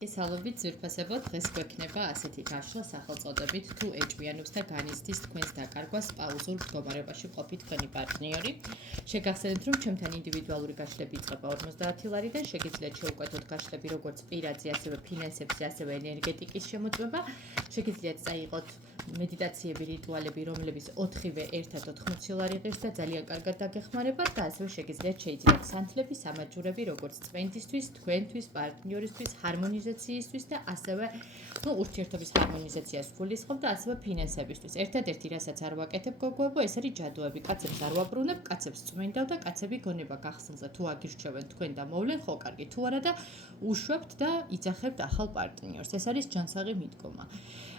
Გესალმებით ძვირფასებო, დღეს გვექნება ასეთი გაშლა სახელწოდებით თუ ეჭვიანობს და განიცდის თქვენს დაკარგვას პაუზურ მდგომარეობაში ყოფი თქვენი პარტნიორი. შეგახსენებთ, რომ ჩემთან ინდივიდუალური გაშლები იწყება 50 ლარიდან, შეგიძლიათ შეუკვეთოთ გაშლები როგორც პირადი, ასევე ფინანსებზე, ასევე ენერგეტიკის შემოწმება. შეგიძლიათ წაიღოთ მედიტაციები, რიტუალები, რომლებიც 4-ვე ერთად 80 ლარი ღირს და ძალიან კარგად დაგეხმარებათ და ასევე შეგიძლიათ შეიძინოთ სანთლები, სამაჯურები, როგორც წვენდისთვის, თქვენთვის, პარტნიორისთვის, ჰარმონიზაციისთვის და ასევე ურთიერთობის ჰარმონიზაციას გულისხმობ და ასევე ფინანსებისთვის. ერთადერთი რასაც არ ვაკეთებ გოგოებო, ეს არის ჯადოები. კაცებს არ ვაბრუნებ, კაცებს წვენდავ და კაცები გონება გახსნილზე თუ აგირჩევენ თქვენ და მოვლენ, ხო კარგი, თუ არა და უშვებთ და იძახებთ ახალ პარტნიორს. ეს არის ჯანსაღი მიდგომა.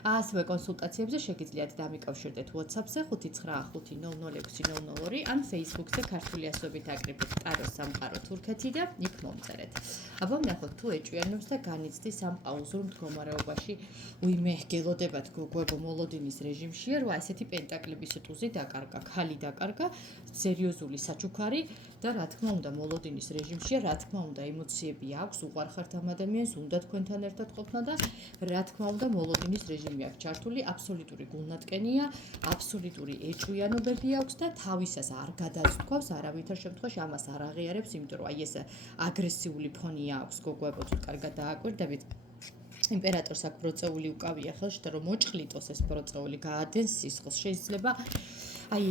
ასევე კონსულტაციებზე შეგიძლიათ დამიკავშირდეთ WhatsApp-ზე 595006002 ან Facebook-ზე ქართული ასოებით აკრიფეთ ტაროს სამყარო თურქეთი და იქ მომწერეთ. აბა ვნახოთ თუ ეჭვიანობს და განიცდის ამ პაუზურ მდგომარეობაში. უიმე, გელოდებათ გოგოებო მოლოდინის რეჟიმშია, რა ესეთი პენტაკლების ტუზი დაკარგა, ქალი დაკარგა, სერიოზული საჩუქარი და რა თქმა უნდა მოლოდინის რეჟიმშია, რა თქმა უნდა ემოციები აქვს, უყვარხართ ამ ადამიანს, უნდა თქვენთან ერთად ყოფნა და რა თქმა უნდა მოლოდინის რეჟიმი აქვს ჩართული, აბსოლუტური გულნატკენია, აბსოლუტური ეჭვიანობები აქვს და თავისას არ გადაწყვავს არავითარ შემთხვევაში ამას არ აღიარებს, იმიტომ რომ აი ეს აგრესიული ფონი აქვს გოგოებო თუ კარგად დააკვირდებით. იმპერატორს აქ ბროწეული უკავია ხელში და რომ მოჭხლიტოს ეს ბროწეული გაადენს სისხლს შეიძლება აი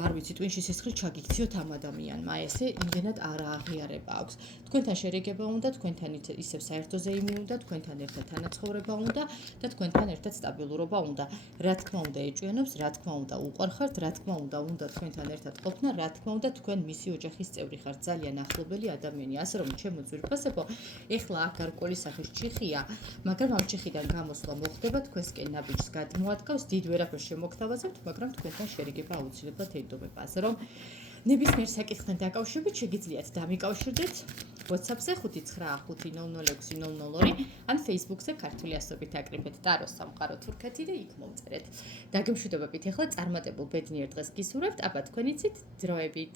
არ ვიცი ტვინში სისხლი ჩაგიქციოთ ამ ადამიანმა ესე იმდენად არ აღიარება აქვს თქვენთან შერიგება უნდა თქვენთან ისევ საერთო ზეიმი უნდა თქვენთან ერთად თანაცხოვრება უნდა და თქვენთან ერთად სტაბილურობა უნდა რა თქმა უნდა ეჭვიანობს რა თქმა უნდა უყვარხართ რა თქმა უნდა თქვენთან ერთად ყოფნა რა თქმა უნდა თქვენ მისი ოჯახის წევრი ხართ ძალიან ახლობელი ადამიანი ასე რომ ჩემო ძვირფასებო ეხლა აქ გარკვეული სახის ჩიხია მაგრამ ამ ჩიხიდან გამოსვლა მოხდება თქვენსკენ ნაბიჯს გადმოადგავს დიდ ვერაფერს შემოგთავაზებთ მაგრამ თქვენთან შერიგება აუცილებლად ედობება ასე რომ ნებისმიერ საკითხთან დაკავშირებით შეგიძლიათ დამიკავშირდეთ WhatsApp-ზე 595006002 ან Facebook-ზე ქართული ასოებით აკრიფეთ ტაროს სამყარო თურქეთი და იქ მომწერეთ. დაგემშვიდობებით ახლა წარმატებულ ბედნიერ დღეს გისურვებთ, აბა თქვენ იცით დროებით.